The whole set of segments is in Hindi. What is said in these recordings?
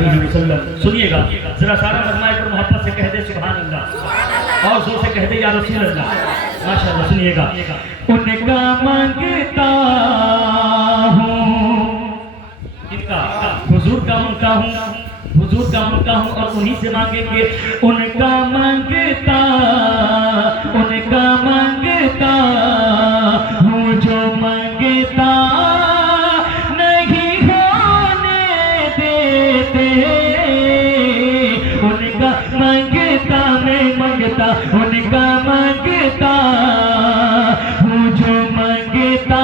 अलैहि वसल्लम। सुनिएगा जरा, सारा मजमा पर मोहब्बत से कह दे सुभान अल्लाह, और जोर से कह दे या रसूल अल्लाह। माशाअल्लाह। सुनिएगा, उनका मांगता हूँ, इनका हुजूर का उनका हूँ, हुजूर का उनका हूँ, और उन्हीं से मांगेंगे। उनका मांगता, उनका मांगता हूँ, जो मांगता नहीं होने देते। उनका मांगता मैं मांगता, उनका मांगता हूँ, जो मांगता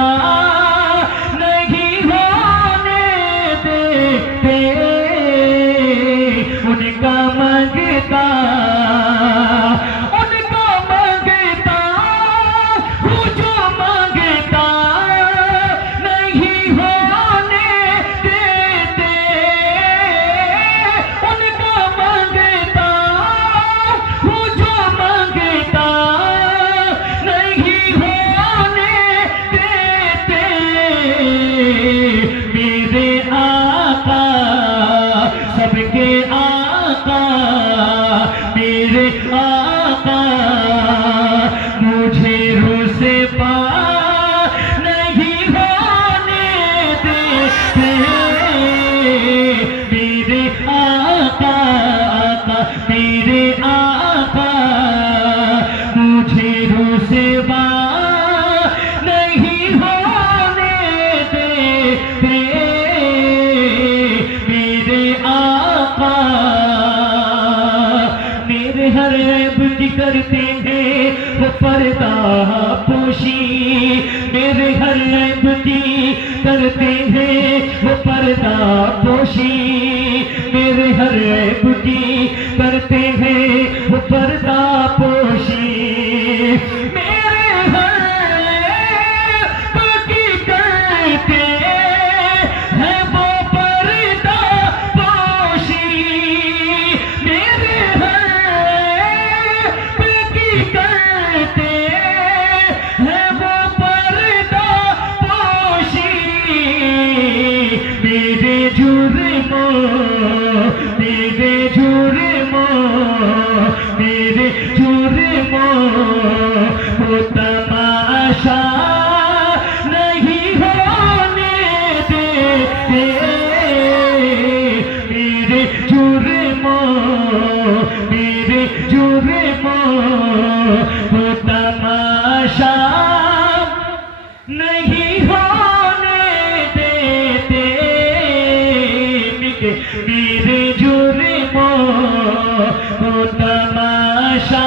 नहीं होने देते। उनका मांगता, उनका मांगता हूँ, जो मांगता नहीं होने देते। उनका मांगता हूँ, जो मांगता नहीं होने देते। मेरे आका, सबके आका, मेरे आका मुझे रुसवा नहीं होने देते। मेरे आका, आका, मेरे आका मुझे रुसवा नहीं होने देते। मेरे आका मेरे हर ऐब की करते हैं वो पर्दा पोशी। मेरे हर ऐब की करते हैं वो पर्दा पोशी। मेरे हर ऐब की करते हैं वो पर्दा पोशी। मेरे हर ऐब की करते हैं वो पर्दा पोशी। मेरे हर की करते हैं वो पर्दा पोशी। मेरे जुर्मों, मेरे जुर्मों, मेरे जुर्मों को तमाशा नहीं होने देते। मेरे जुर्मों, मेरे जुर्मों को तमाशा नहीं होने देते। मेरे जुर्मों को तमाशा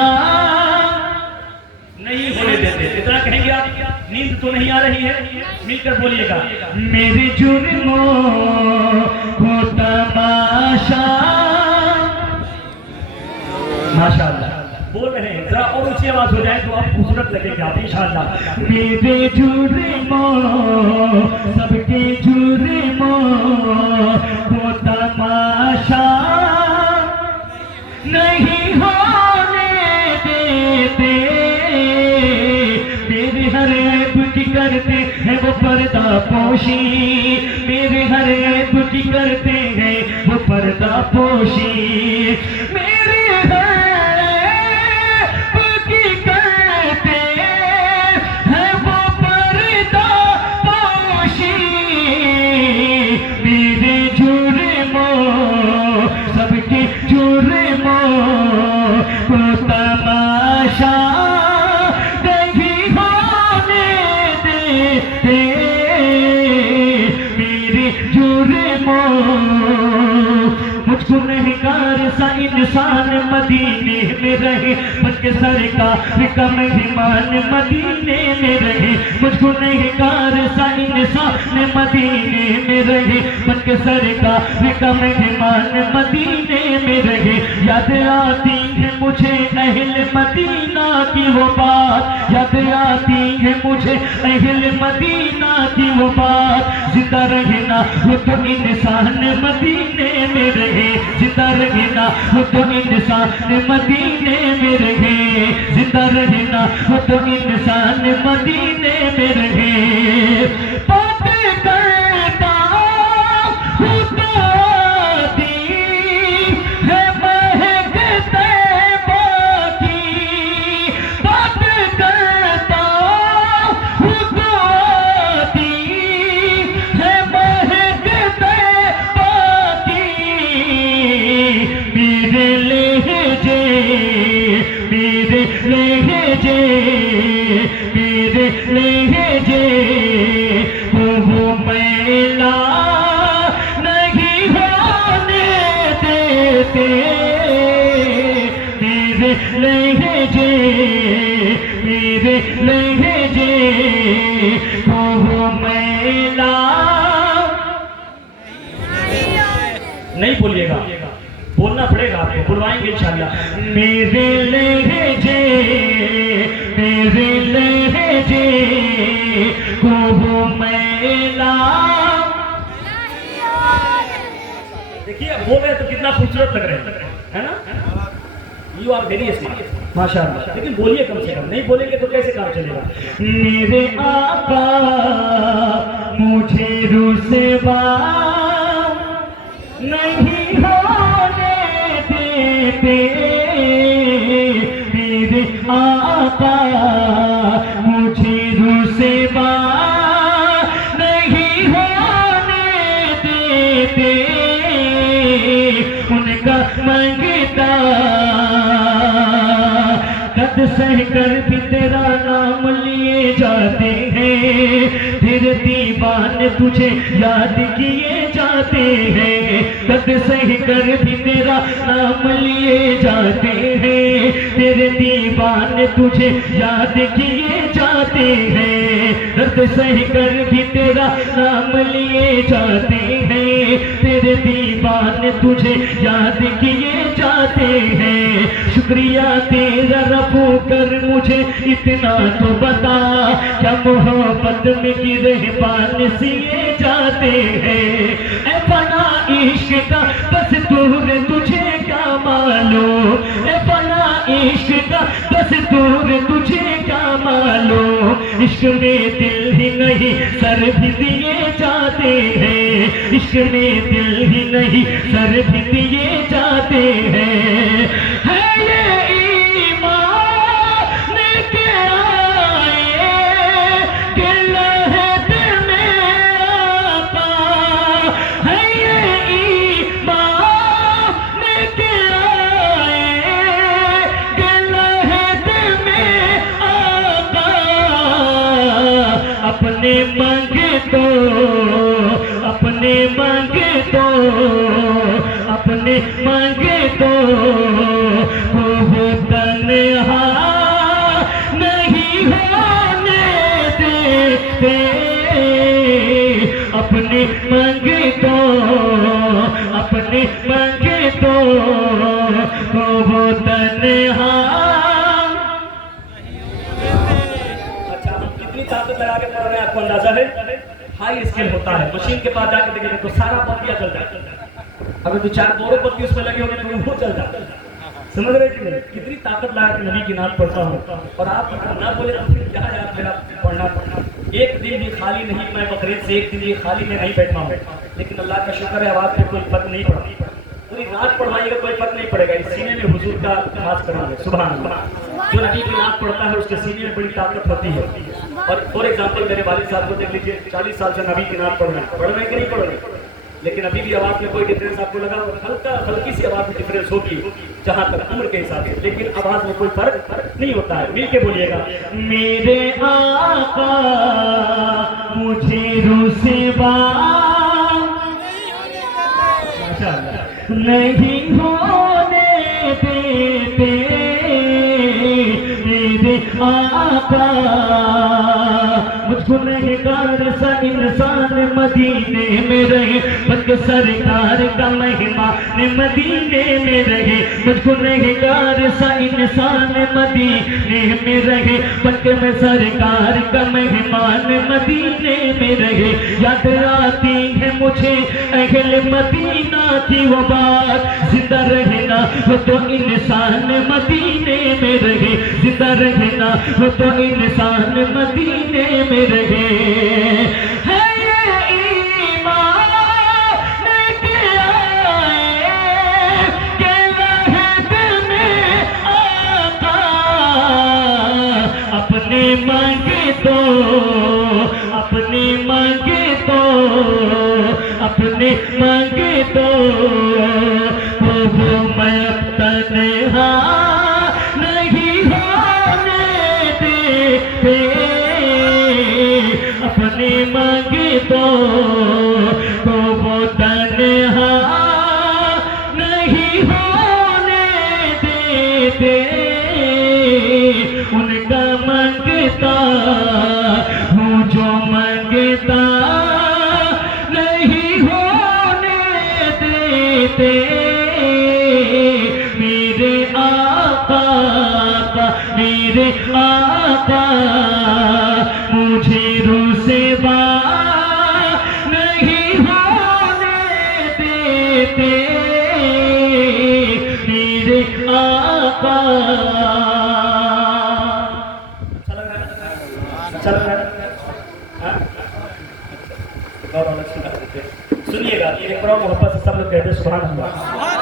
नहीं होने देते। इतना कहेंगे आप, नींद तो नहीं आ रही है, मिलकर बोलिएगा। मेरे जुर्मों को तमाशा, माशाअल्लाह बोल रहे हैं। जरा और ऊंची आवाज हो जाए तो आप खूबसूरत लगेंगे आप इंशाअल्लाह। मेरे जुर्मों, सबके जुर्मों को तमाशा नहीं होने देते। मेरे हर ऐब की करते हैं वो पर्दा पोशी। मेरे हर ऐब की करते हैं वो पर्दा पोशी। मेरे हर तमाशा नहीं होने देते। मेरे जुर्मों, मुझको नहकार सा इंसान मदीने में रहे, बल्कि सरकार का मेहमान मदीने में रहे। मुझको नहकार सा इंसान मदीने में रहे, बल्कि सरकार का मेहमान मदीने में रहे। याद आती है मुझे अहल मदीना की वो बात, याद आती है मुझे अहल मदीना की वो बात। जिंदा रहना वो तो इंसान मदीने में रहे, जिंदा रहना वो तो इंसान मदीने में रहे, जिंदा रहना वो तो इंसान मदीने में रहे। बातें करता हूँ तो लहजे, मेरे लहजे को वो मैला नहीं बोलिएगा, बोलना पड़ेगा आपको, बुलवाएंगे इंशाल्लाह। मेरे लहजे, मेरे लहजे को वो मैला। देखिए बोल रहे तो कितना खूबसूरत लग रहे है ना। यू आर वेरी स्मार्ट माशाअल्लाह, लेकिन बोलिए कम से कम, नहीं बोलेंगे तो कैसे काम चलेगा। मेरे आका मुझे रुसवा नहीं होने देते, मेरे आका मुझे रुसवा नहीं होने देते, उनका मंगता कद सह कर भी तेरा नाम लिए जाते हैं, फिर दीवाने तुझे याद किए जाते हैं। कद सह कर भी तेरा नाम लिए जाते हैं, तेरे दीवाने तुझे याद किए जाते हैं। दर्द सह कर भी तेरा नाम लिए जाते हैं, तेरे दीवाने तुझे याद किए जाते हैं। शुक्रिया तेरा रफू कर मुझे इतना तो बता, क्या मोहब्बत में गिरहबान सिए जाते हैं। ए फना इश्क का दस्तूर तुझे क्या मालूम, ए फना इश्क का दस्तूर तुझे क्या मालूम। इश्क में दिल ही नहीं सर भी दिए जाते हैं, इश्क में दिल ही नहीं सर भी दिए जाते हैं। है ये ईमान के आए कि लहद में आता, है ये ईमान के आए कि लहद में आता। अपने मांगे तो, अपने मांगे तो, अपने मांगे तो वो तन्हा नहीं होने देते, अपने मांगे तो, अपने मांगे तो वो तन्हा। अच्छा कितनी ताकत लगा के पढ़ रहे हैं आपको अंदाजा है। हाई स्किल होता है, मशीन के पास जाके देखेंगे तो सारा बत्तियां जल जाता है, अगर दो चार दोनों बत्ती उसमें लगे होंगे तो वो चल जाता है। समझ रहे कि नहीं, कितनी ताकत लगा के नबी की नात पढ़ता हूँ। और आप ना बोले तो फिर क्या यार मेरा पढ़ना, एक दिन भी खाली नहीं, मैं बकरीद से एक दिन भी खाली में नहीं बैठा हूँ, लेकिन अल्लाह का शुक्र है आवाज पे कोई फर्क नहीं पड़ा। पूरी रात पढ़वाइएगा कोई फर्क नहीं पड़ेगा, इस सीने में हुजूर का खास करेंगे। सुभान अल्लाह, जो नबी की नात पढ़ता है उसके सीने में बड़ी ताकत होती है। और फॉर एग्जाम्पल मेरे वालिद साहब को देख लीजिए, 40 साल से नबी की नात पढ़ रहे हैं कि नहीं पढ़ रहे, लेकिन अभी भी आवाज में कोई डिफरेंस आपको लगा, हल्का हल्की सी आवाज में डिफरेंस होगी जहां तक उम्र के हिसाब से, लेकिन आवाज में कोई फर्क नहीं होता है। मिल के बोलिएगा। मेरे आका मुझे रुसवा नहीं होने देते, मेरे आका मुझको नेहगार सा इंसान मदीने में रहे, बल्कि सरकार का मेहमान मदीने में रहे। मुझको नेहगार सा इंसान मदीने में रहे, बल्कि मैं सरकार का मेहमान मदीने में रहे। याद आती है मुझे अहले मदीना की वो बात, जिंदा रहना वो तो इंसान मदीने में रहे, जिंदा रहना वो तो इंसान मदीने में रहे। है ये ईमान के आए कि लहद में आता, अपने मांगे तो, अपने मांगे तो, अपने मांगे तो वो मैं तन्हा नहीं होने देते, अपने मांगे तो वो तन्हा नहीं होने देते। अच्छा लग रहा है? हाँ? बहुत अलग सुना देते। सुनिएगा, एक बार मोहब्बत से सब लोग कहते हैं सुभान अल्लाह।